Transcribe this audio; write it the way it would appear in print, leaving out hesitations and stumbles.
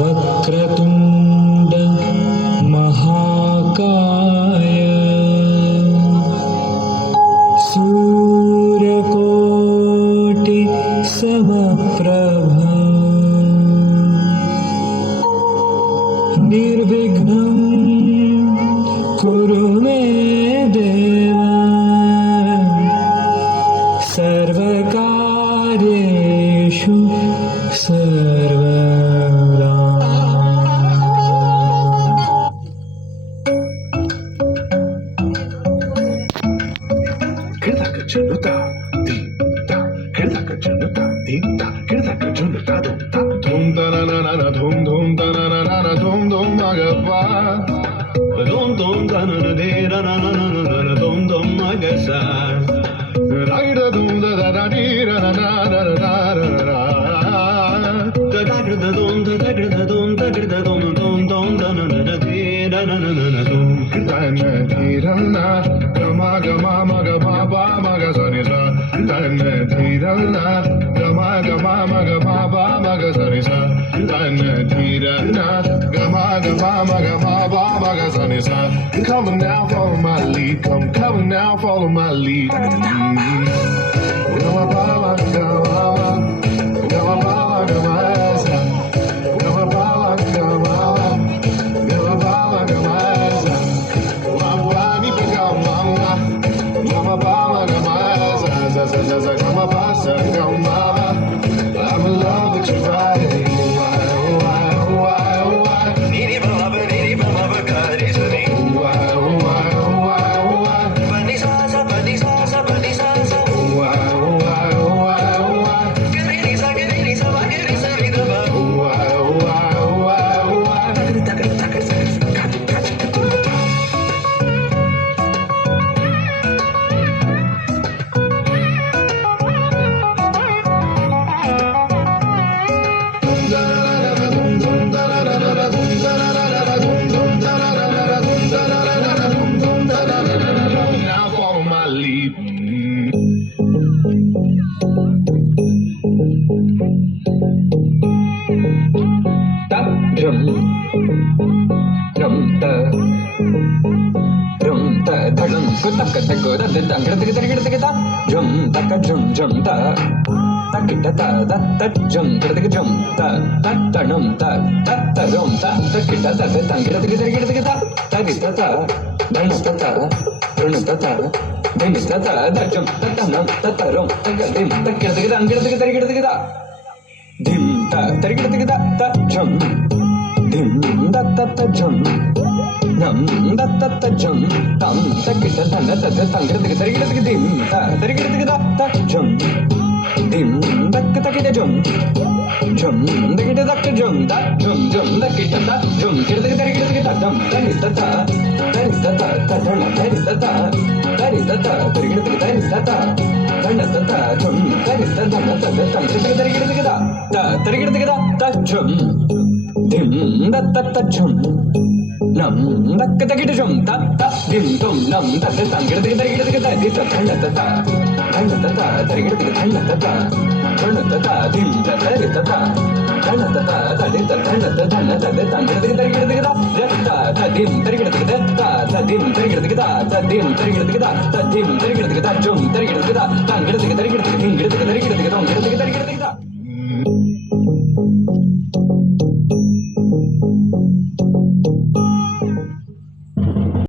वक्रतुण्ड महाकाय सूर्यकोटि समप्रभ निर्विघ्नं कुरु मे देव सर्वकार्येषु सर्वदा। Junuta, dita, kerlaka junuta, dita, kerlaka junuta, dum da na na na dum da na na na dum magapa, dum da na na de na na na na dum magasa, raida dum da da di na na na na na da da da dum da da dum da da dum da na na na de na na na na dum kirtana kirana gama gama maga ba ba maga sani sa kirtana kirana gama gama maga ba ba maga sani sa kirtana kirana gama gama maga ba ba maga sani sa come now follow my lead come now follow my lead gama ba gama gama ba gama sa gama ba gama gama ba gama sa mama ni gama mama ba gama sa gama ba sa gama I'm in love with your body why nini baba kari sari why pani sa sa pani sa sa pani sa sa why kiri sa kiri sa ri da ba why takar now follow my lead tap drum drum ta dhadam kutak tak da da dang da da da da drum tak drum ta takita ta da ta drum da da drum ta ta drum ta drum ta takita ta da dang da da da ta ta ta dang ta ta drum ta ta ding ta ta da drum ta nam ta rum ta dim ta da dang da da dim ta ta drum dim da ta drum nam da ta drum tam ta kita ta da da dang da dim ta drum dim da kita drum da kita drum da drum da kita da drum kita dum ta ni ta ta drum ta ni ta ta drum ta ni ta ta drum dim da ta drum nam da kita drum ta dim tum nam da dang kita di ta dim ta ta